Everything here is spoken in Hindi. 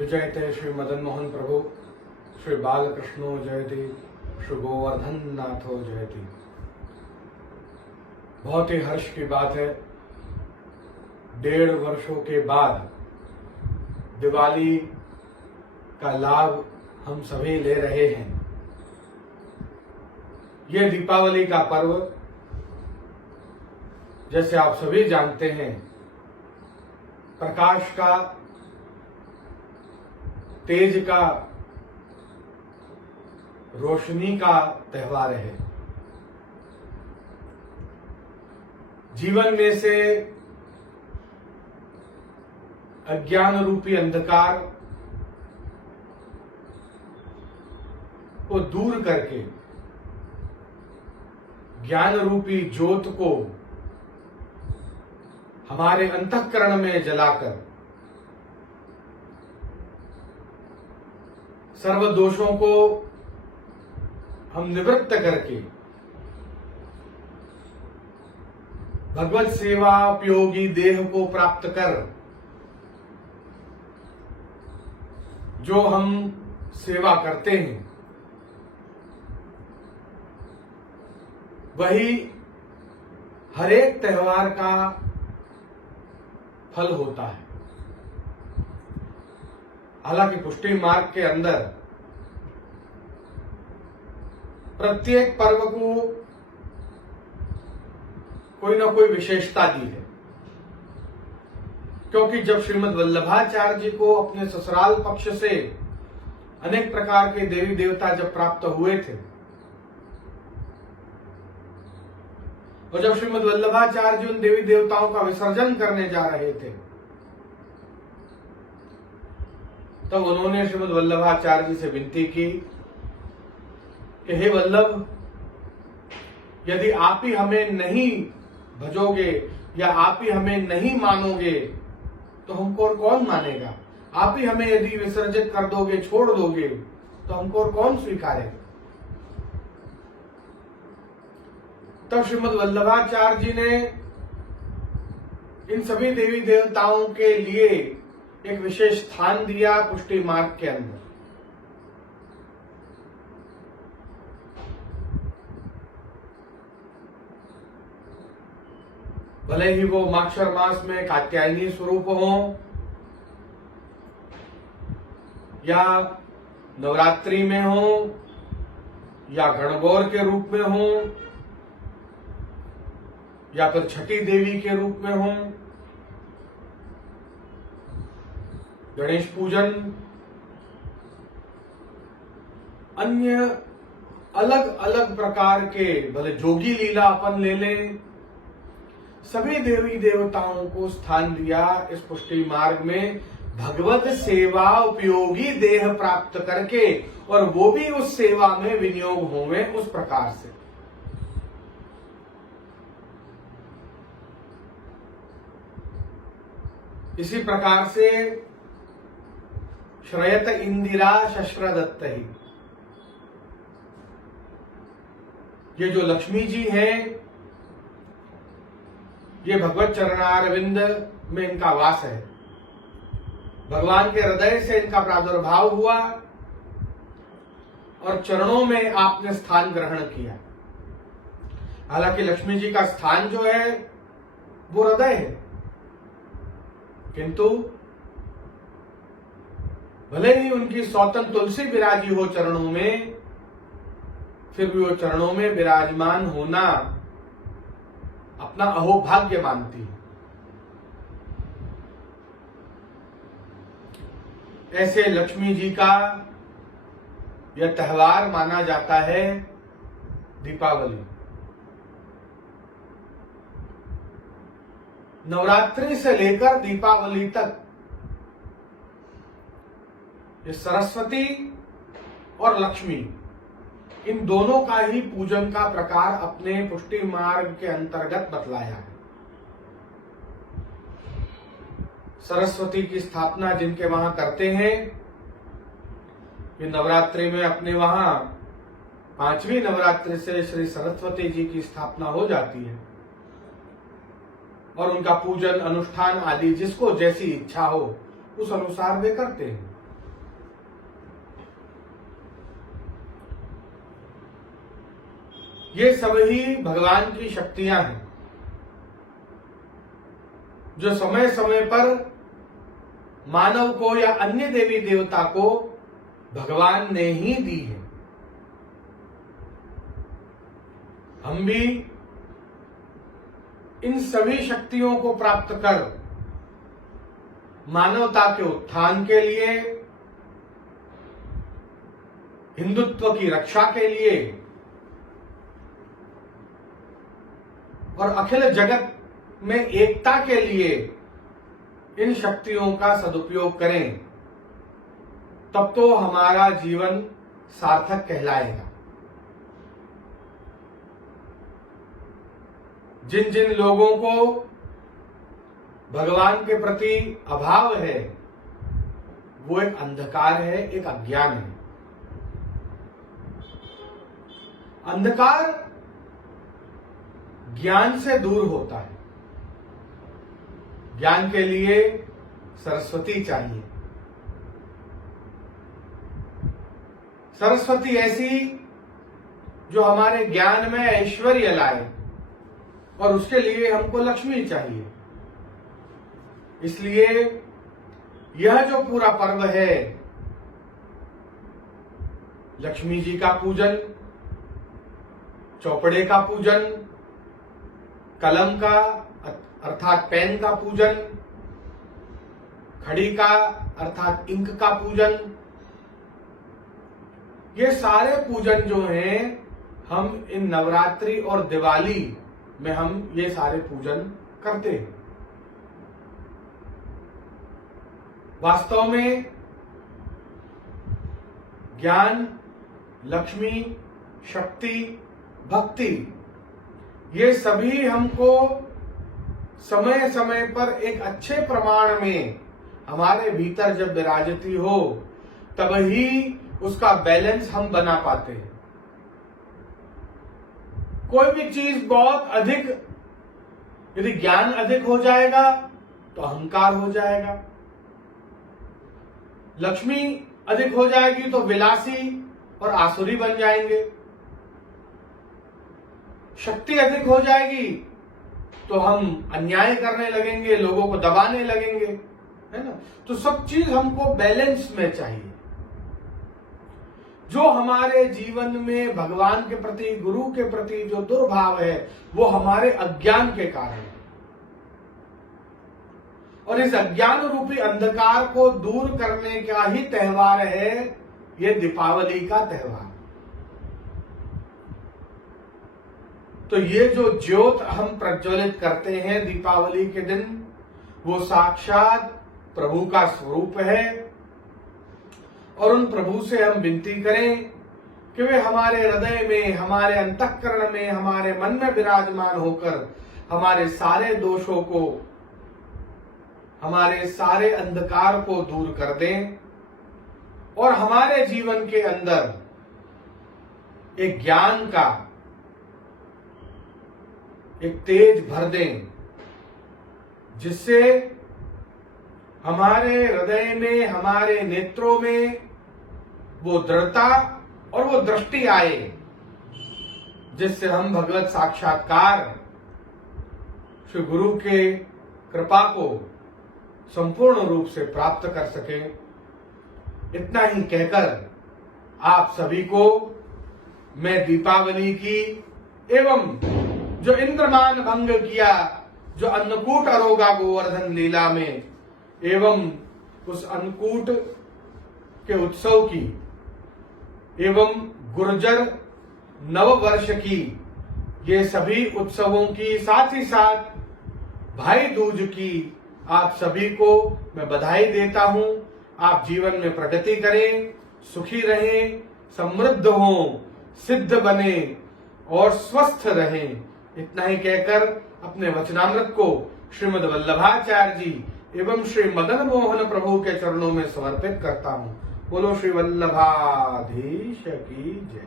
विजयते श्री मदन मोहन प्रभु, श्री बालकृष्णो जयति, श्री गोवर्धन नाथो जयति। बहुत ही हर्ष की बात है, 1.5 वर्षों के बाद दिवाली का लाभ हम सभी ले रहे हैं। ये दीपावली का पर्व, जैसे आप सभी जानते हैं, प्रकाश का, तेज का, रोशनी का त्योहार है। जीवन में से अज्ञान रूपी अंधकार को दूर करके ज्ञान रूपी ज्योत को हमारे अंतःकरण में जलाकर सर्व दोषों को हम निवृत्त करके भगवत सेवा उपयोगी देह को प्राप्त कर जो हम सेवा करते हैं वही हर एक त्योहार का फल होता है। हालांकि पुष्टि मार्ग के अंदर प्रत्येक पर्व को कोई ना कोई विशेषता दी है, क्योंकि जब श्रीमद् वल्लभाचार्य जी को अपने ससुराल पक्ष से अनेक प्रकार के देवी देवता जब प्राप्त हुए थे और जब श्रीमद् वल्लभाचार्य जी उन देवी देवताओं का विसर्जन करने जा रहे थे, तब उन्होंने श्रीमद् वल्लभाचार्य जी से विनती की कि हे वल्लभ, यदि आप ही हमें नहीं भजोगे या आप ही हमें नहीं मानोगे तो हमको और कौन मानेगा। आप ही हमें यदि विसर्जित कर दोगे, छोड़ दोगे, तो हमको और कौन स्वीकारेगा। तब श्रीमद् वल्लभाचार्य जी ने इन सभी देवी देवताओं के लिए एक विशेष स्थान दिया पुष्टि मार्ग के अंदर। भले ही वो माक्षर मास में कात्यायनी स्वरूप हो या नवरात्रि में हो या गणगौर के रूप में हो या फिर छठी देवी के रूप में हो, गणेश पूजन, अन्य अलग अलग प्रकार के, भले जोगी लीला अपन ले लें, सभी देवी देवताओं को स्थान दिया इस पुष्टि मार्ग में भगवत सेवा उपयोगी देह प्राप्त करके, और वो भी उस सेवा में विनियोग होवे उस प्रकार से। इसी प्रकार से श्रयत इंदिरा शश्रदत्त ही, ये जो लक्ष्मी जी हैं, ये भगवत चरणारविंद में इनका वास है। भगवान के हृदय से इनका प्रादुर्भाव हुआ और चरणों में आपने स्थान ग्रहण किया। हालांकि लक्ष्मी जी का स्थान जो है वो हृदय है, किंतु भले ही उनकी सौतन तुलसी विराजी हो चरणों में, फिर भी वो चरणों में विराजमान होना अपना अहोभाग्य मानती है। ऐसे लक्ष्मी जी का यह त्योहार माना जाता है दीपावली। नवरात्रि से लेकर दीपावली तक ये सरस्वती और लक्ष्मी, इन दोनों का ही पूजन का प्रकार अपने पुष्टि मार्ग के अंतर्गत बतलाया है। सरस्वती की स्थापना जिनके वहां करते हैं, वे नवरात्रि में अपने वहां 5वीं नवरात्रि से श्री सरस्वती जी की स्थापना हो जाती है और उनका पूजन अनुष्ठान आदि जिसको जैसी इच्छा हो उस अनुसार वे करते हैं। ये सभी भगवान की शक्तियां हैं जो समय समय पर मानव को या अन्य देवी देवता को भगवान ने ही दी है। हम भी इन सभी शक्तियों को प्राप्त कर मानवता के उत्थान के लिए, हिंदुत्व की रक्षा के लिए और अखिल जगत में एकता के लिए इन शक्तियों का सदुपयोग करें, तब तो हमारा जीवन सार्थक कहलाएगा। जिन जिन लोगों को भगवान के प्रति अभाव है, वो एक अंधकार है, एक अज्ञान है। अंधकार ज्ञान से दूर होता है। ज्ञान के लिए सरस्वती चाहिए। सरस्वती ऐसी जो हमारे ज्ञान में ऐश्वर्य लाए, और उसके लिए हमको लक्ष्मी चाहिए। इसलिए यह जो पूरा पर्व है, लक्ष्मी जी का पूजन, चौपड़े का पूजन, कलम का अर्थात पेन का पूजन, खड़ी का अर्थात इंक का पूजन, ये सारे पूजन जो हैं, हम इन नवरात्रि और दिवाली में हम ये सारे पूजन करते हैं। वास्तव में ज्ञान, लक्ष्मी, शक्ति, भक्ति, ये सभी हमको समय समय पर एक अच्छे प्रमाण में हमारे भीतर जब विराजती हो, तब ही उसका बैलेंस हम बना पाते हैं। कोई भी चीज बहुत अधिक, यदि ज्ञान अधिक हो जाएगा तो अहंकार हो जाएगा। लक्ष्मी अधिक हो जाएगी तो विलासी और आसुरी बन जाएंगे। शक्ति अधिक हो जाएगी तो हम अन्याय करने लगेंगे, लोगों को दबाने लगेंगे, है ना। तो सब चीज हमको बैलेंस में चाहिए। जो हमारे जीवन में भगवान के प्रति, गुरु के प्रति जो दुर्भाव है, वो हमारे अज्ञान के कारण है। और इस अज्ञान रूपी अंधकार को दूर करने का ही त्योहार है ये दीपावली का त्योहार। तो ये जो ज्योत हम प्रज्वलित करते हैं दीपावली के दिन, वो साक्षात प्रभु का स्वरूप है। और उन प्रभु से हम विनती करें कि वे हमारे हृदय में, हमारे अंतःकरण में, हमारे मन में विराजमान होकर हमारे सारे दोषों को, हमारे सारे अंधकार को दूर कर दें और हमारे जीवन के अंदर एक ज्ञान का एक तेज भर दें, जिससे हमारे हृदय में, हमारे नेत्रों में वो दृढ़ता और वो दृष्टि आए, जिससे हम भगवत साक्षात्कार श्री गुरु के कृपा को संपूर्ण रूप से प्राप्त कर सकें। इतना ही कहकर आप सभी को मैं दीपावली की एवं जो इंद्रमान भंग किया, जो अन्नकूट अरोगा गोवर्धन लीला में, एवं उस अन्नकूट के उत्सव की एवं गुर्जर नव वर्ष की, ये सभी उत्सवों की, साथ ही साथ भाई दूज की आप सभी को मैं बधाई देता हूं। आप जीवन में प्रगति करें, सुखी रहें, समृद्ध हों, सिद्ध बने और स्वस्थ रहें। इतना ही कहकर अपने वचनामृत को श्रीमद् वल्लभाचार्य जी एवं श्री मदन मोहन प्रभु के चरणों में समर्पित करता हूं। बोलो श्री वल्लभाधीश की जय।